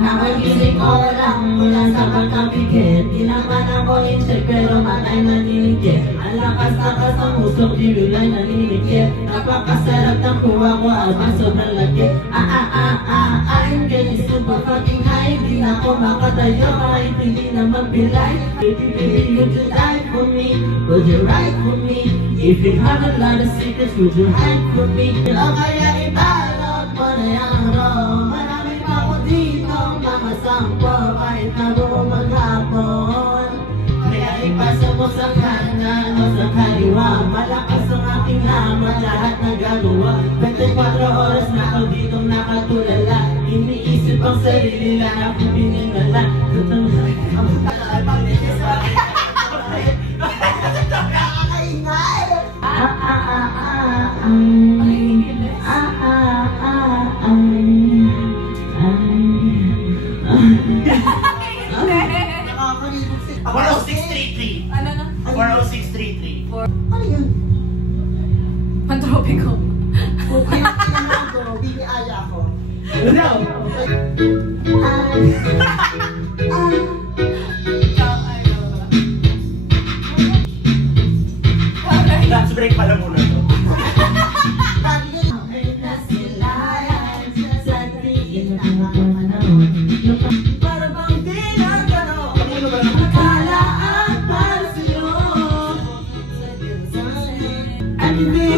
Nakagising ko lang mula sa pagkapikit. Di naman ako insect pero matay naninigit. Ang lakas-lakas ang usok, di lulay naninigit. Napakasarap ng kuha ko at ang sobrang laki. I'm getting super fucking high. Di na ako makatayo kahit hindi na magbilay. Baby, would you die for me? Would you ride for me? If you have a lot of secrets, would you hide for me? O kaya ibalot mo na yung wrong. Marami pa ako dito mga sampo kahit na buong maghapon. Kaya ipasa mo sa kanan o sa kaliwa. Malakas ang aking hamon, lahat nagagawa. 24 oras na ako ditong nakatulala. Iniisip ang sarili lang ako bininala. Ano? 40633. Ano yun? Pantropiko. Okay, ako, biniaya ako. Ano? Lunch break pala muna to. Hindi